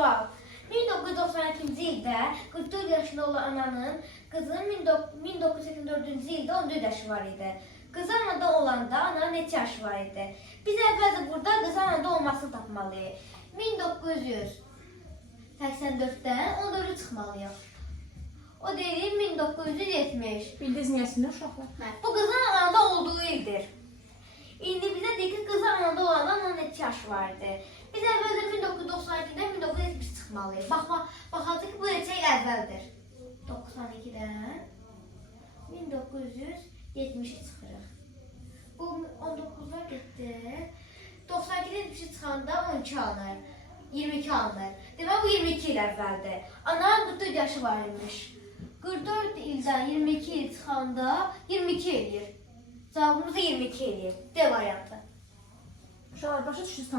Sual. 1992-ci ildə 44 yaşında olan ananın qızının 1984-cü ildə 14 yaşı var idi. Qız anada olanda ananın neçə yaşı var idi? Biz əvvəlcə burada qız anada olmasını tapmalıyıq. 1984-dən 14-ü çıxmalıyıq. O deyil 1970. Bildiniz niyəsində uşaqlar? Bu qızın anada olduğu ildir. İndi bizə deyir ki, qızı anada olanda ananın neçə yaşı var idi? Biz əvvəlcə 1992-dən 1970 çıxmalıyıq. Baxacaq ki, bu neçə il əvvəldir. 92-dən 1970 çıxırıq. Bu 19-lar getdi. 92-dən 70 çıxanda 12 alınır. 22 alınır. Demək bu 22 il əvvəldir. Ananın 44 yaşı var imiş. 44 ildən 22 il çıxanda 22 eləyir. Cavabımız da 22 eləyir. D variantı. Uşaqlar başa düşürsünüz.